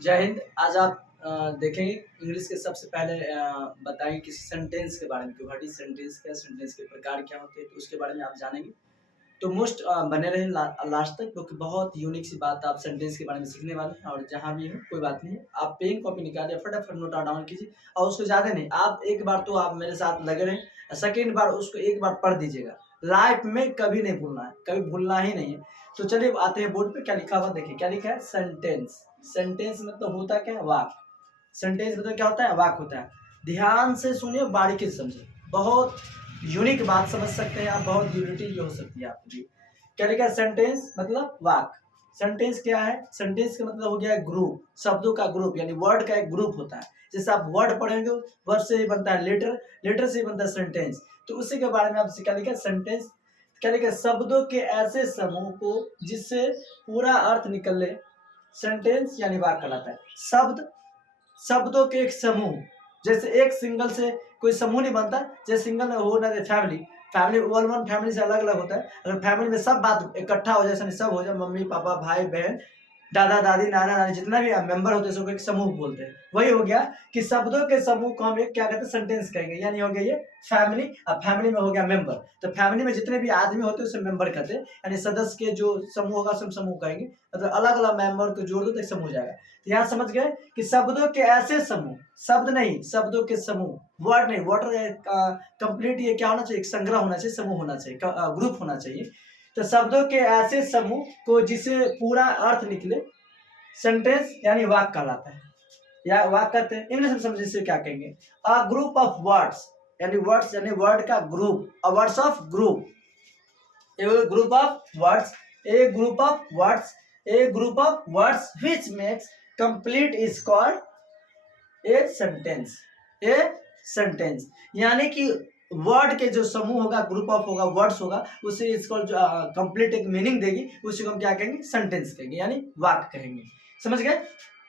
जय हिंद। आज आप देखेंगे इंग्लिश के सबसे पहले बताएंगे किसी सेंटेंस के बारे में कि व्हाट इज सेंटेंस, क्या सेंटेंस के प्रकार क्या होते हैं, तो उसके बारे में आप जानेंगे। तो मोस्ट बने रहें लास्ट तक, क्योंकि बहुत यूनिक सी बात आप सेंटेंस के बारे में सीखने वाले हैं। और जहाँ भी हो कोई बात नहीं है, आप पेन कॉपी निकालिए, फटाफट नोट डाउन कीजिए। और उसको ज़्यादा नहीं, आप एक बार तो आप मेरे साथ लगे रहें, सेकेंड बार उसको एक बार पढ़ दीजिएगा। लाइफ में कभी नहीं भूलना है, कभी भूलना ही नहीं है। तो चलिए आते हैं बोर्ड पे, क्या लिखा हुआ देखिए। क्या लिखा है? सेंटेंस। सेंटेंस मतलब होता क्या है? वाक्य। सेंटेंस मतलब क्या होता है? वाक्य होता है। ध्यान से सुनिए, बारीकी से समझिए, बहुत यूनिक बात समझ सकते हैं आप, बहुत यूनिटी हो सकती है आपकी। क्या लिखा है? सेंटेंस मतलब वाक्य। सेंटेंस क्या है? सेंटेंस का मतलब हो गया ग्रुप, शब्दों का ग्रुप, यानी वर्ड का एक ग्रुप होता है। जैसे आप वर्ड पढ़ेंगे, वर्ड से ही बनता है लेटर, लेटर से ही बनता है सेंटेंस। तो उसी के बारे में आपसे क्या लिखा है? सेंटेंस। क्या लिखा है? शब्दों के ऐसे समूह को जिससे पूरा अर्थ निकले, सेंटेंस यानी वाक्य कहलाता है। शब्द, शब्दों के एक समूह, जैसे एक सिंगल से कोई समूह नहीं बनता। जैसे सिंगल में हो ना, फैमिली, फैमिली वन फैमिली से अलग अलग होता है। अगर फैमिली में सब बात इकट्ठा हो जाए, सब हो जाए, मम्मी पापा भाई बहन दादा दादी नाना नानी, जितना भी मेंबर होते हैं सबको एक समूह बोलते हैं। वही हो गया कि शब्दों के समूह को हम एक क्या कहते हैं? सेंटेंस कहेंगे। यानी हो गया ये फैमिली। अब फैमिली में हो गया मेंबर, तो फैमिली में जितने भी आदमी होते हैं उसे मेंबर कहते हैं। यानी सदस्य के जो समूह होगा सब समूह कहेंगे। मतलब अलग अलग मेंबर को जोड़ दो तो एक समूह जाएगा। तो यहाँ समझ गए कि शब्दों के ऐसे समूह, शब्द नहीं, शब्दों के समूह, वर्ड नहीं, वर्ड कंप्लीट ये क्या होना चाहिए? एक संग्रह होना चाहिए, समूह होना चाहिए, ग्रुप होना चाहिए। तो शब्दों के ऐसे समूह को जिसे पूरा अर्थ निकले, सेंटेंस यानी वाक्य कहलाता है, या वाक्य कहते हैं। इंग्लिश में समझिए इसे क्या कहेंगे? अ ग्रुप ऑफ वर्ड्स, यानी वर्ड्स यानी वर्ड का group, a words of group, A group of words, A group of words, A group of words which makes complete is called a sentence. A sentence यानी कि word के जो समूह होगा, group of होगा, words होगा, उसे इसको जो कंप्लीट एक मीनिंग देगी, उसी को हम क्या कहेंगे? सेंटेंस कहेंगे, यानी वाक्य कहेंगे। समझ गए?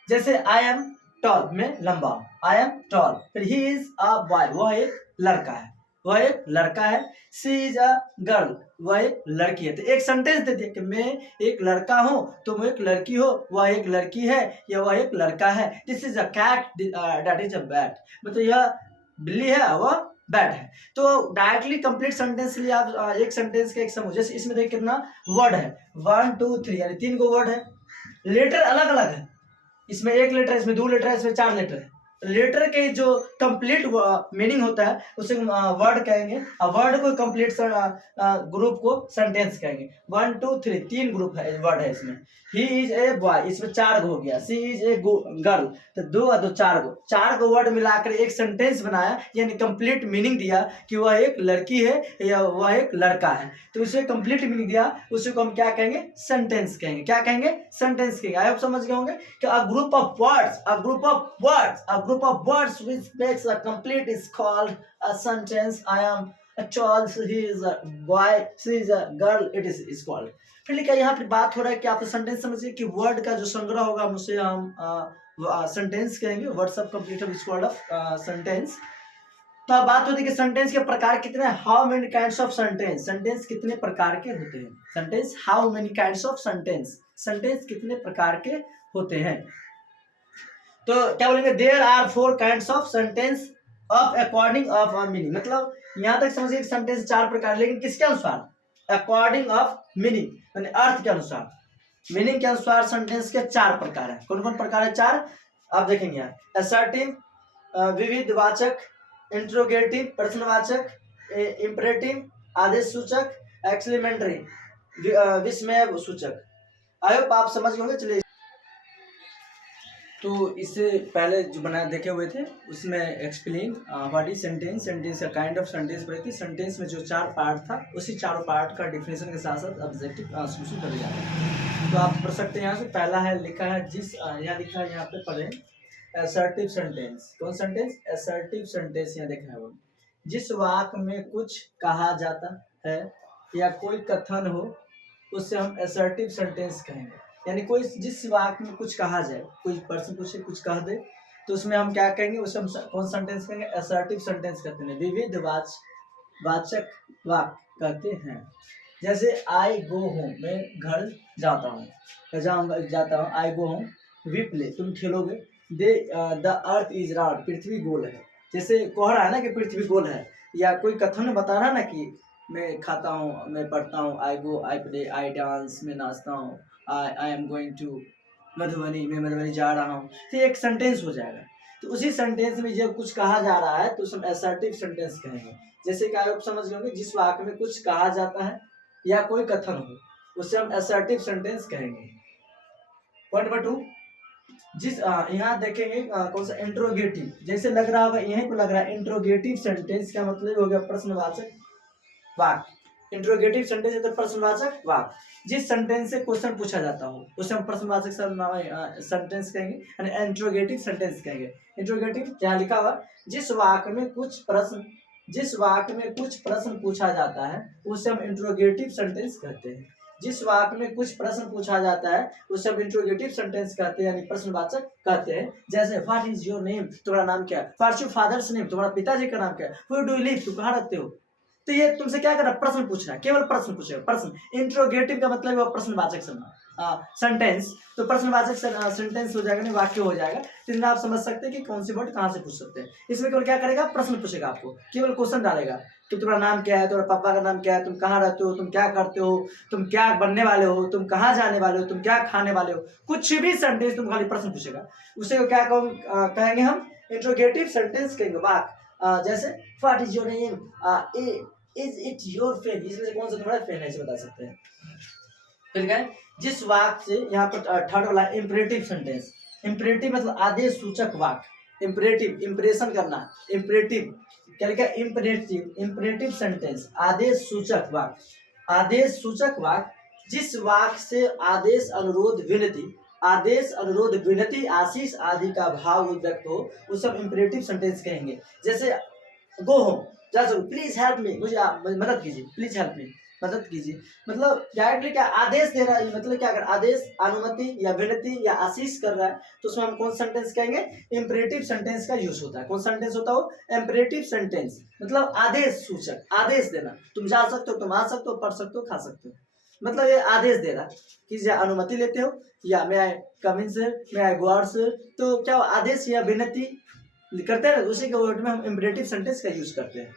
जैसे आई एम टॉल, मैं लंबा हूं, आई एम टॉल। फिर ही इज अ बॉय, वह एक लड़का है, वह एक लड़का है। सी इज अ गर्ल, वह एक लड़की है। तो एक सेंटेंस दे दिया कि मैं एक लड़का हूं, तुम एक लड़की हो, वह एक लड़की है, या वह एक लड़का है। This is a cat, that is a bat, मतलब यह बिल्ली है, वह बैट है। तो डायरेक्टली कंप्लीट सेंटेंस के लिए आप एक सेंटेंस का एक समूह, जैसे इसमें देखिए कितना वर्ड है, 1 2 3, यानी 3 गो वर्ड है। लेटर अलग अलग है, इसमें 1 लेटर है, इसमें 2 लेटर है, इसमें 4 लेटर है। लेटर के जो कंप्लीट मीनिंग होता है उसे वर्ड कहेंगे, और वर्ड को कंप्लीट ग्रुप को सेंटेंस कहेंगे। 1 2 3 3 ग्रुप है, वर्ड है इसमें। ही इज ए बॉय, इसमें 4 गो हो गया। सी इज ए गर्ल, तो 2 और 2 4 गो वर्ड मिलाकर एक सेंटेंस बनाया, यानी कंप्लीट मीनिंग दिया कि वह एक लड़की है या वह एक लड़का है। तो उसे कंप्लीट मीनिंग दिया, उसी को हम क्या कहेंगे? सेंटेंस कहेंगे। क्या कहेंगे? सेंटेंस कहेंगे। आई होप समझ गए होंगे कि a group of words, a group of words, a group of words which makes a complete is called a sentence. I am a child, he is a boy, she is a girl, it is called। फिर लिखा यहाँ पे बात हो रहा है कि आप सेंटेंस समझिए कि वर्ड का जो संग्रह होगा उसे हम सेंटेंस कहेंगे। Words of complete is called off sentence. तो अब बात होती है कि सेंटेंस के प्रकार कितने? How many kinds of sentence, sentence कितने प्रकार के होते हैं? Sentence, how many kinds of sentence, sentence कितने प्रकार के होते हैं? तो क्या बोलेंगे? There are 4 kinds of sentence of according of meaning. मतलब यहां तक समझिए सेंटेंस 4 प्रकार, लेकिन किसके अनुसार? अकॉर्डिंग ऑफ मीनिंग, यानी अर्थ के अनुसार, मीनिंग के अनुसार सेंटेंस के 4 प्रकार है। कौन कौन प्रकार है? 4 आप देखेंगे यहाँ। असर्टिव, विविध वाचक, इंट्रोगेटिव प्रश्नवाचक, इंपरेटिव आदेश सूचक, एक्सक्लेमेटरी विस्मय सूचक। आई होप आप समझ गए होंगे। चलिए, तो इससे पहले जो बना देखे हुए थे उसमें explain what is sentence, sentence का काइंड ऑफ सेंटेंस पढ़ी थी। सेंटेंस में जो 4 पार्ट था, उसी 4 पार्ट का डिफिनेशन के साथ साथ ऑब्जेक्टिव सॉल्यूशन कर दिया है। तो आप पढ़ सकते हैं यहाँ से। पहला है, लिखा है जिस, यहाँ लिखा है, यहाँ पे पढ़ें असर्टिव सेंटेंस। कौन सेंटेंस? Assertive sentence. यहाँ देखा है वो, जिस वाक्य में कुछ कहा जाता है या कोई कथन हो उससे हम असर्टिव सेंटेंस कहेंगे। यानी कोई जिस वाक्य में कुछ कहा जाए, कोई पर्सन कुछ कह दे, तो उसमें हम क्या कहेंगे? उसे हम कौन सेंटेंस कहेंगे? असर्टिव सेंटेंस कहते हैं, विविध वाचक वाक्य कहते हैं। जैसे आई गो होम, मैं घर जाता हूँ, जाता हूँ, आई गो होम, वी प्ले, तुम खेलोगे। दे द अर्थ इज राउंड, पृथ्वी गोल है। जैसे कह रहा है ना कि पृथ्वी गोल है, या कोई कथन बता रहा है ना कि मैं खाता हूँ, मैं पढ़ता हूँ, आई गो आई प्ले आई डांस, मैं नाचता हूँ, I am going to Madhubani, मैं मधुबनी जा रहा हूँ। तो एक सेंटेंस हो जाएगा। तो उसी सेंटेंस में जब कुछ कहा जा रहा है तो उसे हम असर्टिव सेंटेंस कहेंगे। जैसे कि आप समझ गए जिस वाक्य में कुछ कहा जाता है या कोई कथन हो उसे हम असर्टिव सेंटेंस कहेंगे। पॉइंट नंबर 2, जिस यहाँ देखेंगे कौन सा इंट्रोगेटिव, जैसे लग रहा होगा यहीं पर लग रहा है इंट्रोगेटिव सेंटेंस का मतलब हो गया प्रश्नवाचक वाक्य। इंट्रोगेटिव सेंटेंस है तो प्रश्नवाचक वाक्य। जिस सेंटेंस से क्वेश्चन पूछा जाता हो उसे हम प्रश्नवाचक सेंटेंस कहेंगे, यानी इंट्रोगेटिव सेंटेंस कहेंगे। इंट्रोगेटिव क्या लिखा हुआ, जिस वाक्य में कुछ प्रश्न पूछा जाता है उसे हम इंट्रोगेटिव सेंटेंस कहते हैं। जिस वाक्य में कुछ प्रश्न पूछा जाता है उसे हम इंट्रोगेटिव सेंटेंस कहते हैं, यानी प्रश्नवाचक कहते हैं। जैसे व्हाट इज योर नेम, तुम्हारा नाम क्या है। व्हाट्स योर फादर्स नेम, तुम्हारा पिताजी का नाम क्या है। वेयर डू यू लिव, तुम कहाँ रहते हो। तो ये तुमसे क्या कर रहा है, प्रश्न पूछ रहा है, केवल प्रश्न पूछेगा। प्रश्न इंट्रोगेटिव का मतलब है प्रश्नवाचक सेंटेंस, तो प्रश्नवाचक सेंटेंस हो जाएगा, नहीं वाक्य हो जाएगा। तो इसमें आप समझ सकते हैं कि कौन सी वर्ड कहाँ से पूछ सकते हैं। इसमें केवल क्या करेगा, प्रश्न पूछेगा आपको, केवल क्वेश्चन डालेगा कि तुम्हारा नाम क्या है, तुम्हारे पापा का नाम क्या है, तुम कहाँ रहते हो, तुम क्या करते हो, तुम क्या बनने वाले हो, तुम कहाँ जाने वाले हो, तुम क्या खाने वाले हो, कुछ भी सेंटेंस तुम खाली प्रश्न पूछेगा, उसे क्या कहेंगे हम, इंट्रोगेटिव सेंटेंस कहेंगे। वाक्य जैसे what is your name, is it your pen, इसमें से कौन सा तुम्हारा पेन है, इसे बता सकते हैं। फिर क्या है, जिस वाक्य से यहाँ पर थर्ड वाला इंपरेटिव सेंटेंस। इंपरेटिव मतलब आदेश सूचक वाक्य। इंपरेटिव, इंप्रेशन करना, इंपरेटिव क्या लिखा, इंपरेटिव सेंटेंस, आदेश सूचक वाक्य। आदेश सूचक वाक्य जिस वाक्य से आदेश, अनुरोध, विनती, आशीष आदि का भाव व्यक्त हो उसे हम इंपरेटिव सेंटेंस कहेंगे। जैसे go home, please help me, मुझे मदद कीजिए, प्लीज हेल्प मी, मदद कीजिए। मतलब डायरेक्टली क्या आदेश दे रहा है, मतलब क्या, अगर आदेश, अनुमति या विनती या आशीष कर रहा है तो उसमें हम कौन सेंटेंस कहेंगे, इंपरेटिव सेंटेंस का यूज होता है। कौन सेंटेंस होता हो, इंपरेटिव सेंटेंस, मतलब आदेश सूचक, आदेश देना, तुम जा सकते हो, तुम आ सकते हो, पढ़ सकते हो, खा सकते हो, मतलब ये आदेश दे रहा कि या अनुमति लेते हो, या मैं आई कम इन सर, मैं आई गो आउट सर, तो क्या आदेश या विनती करते हैं, उसी के वर्ड में हम इंपरेटिव सेंटेंस का यूज करते हैं।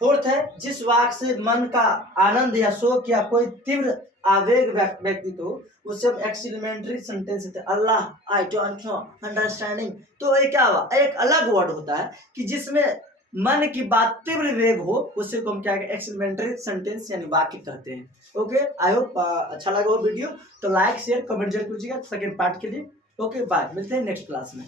फोर्थ है, जिस वाक्य से मन का आनंद या शोक या कोई तीव्र आवेग व्यक्तित हो उसे हम एक्सक्लेमेटरी सेंटेंस कहते हैं। अल्लाह, आई डोंट नो, अंडरस्टैंडिंग, तो ये क्या हुआ, एक अलग वर्ड होता है कि जिसमें मन की बात तीव्र वेग हो उसे को हम क्या एक्सक्लेमेटरी सेंटेंस यानी वाक्य कहते हैं। ओके, आई होप अच्छा लगा वो वीडियो, तो लाइक शेयर कमेंट जरूर कीजिएगा सेकंड पार्ट के लिए। ओके बाय, मिलते हैं नेक्स्ट क्लास में।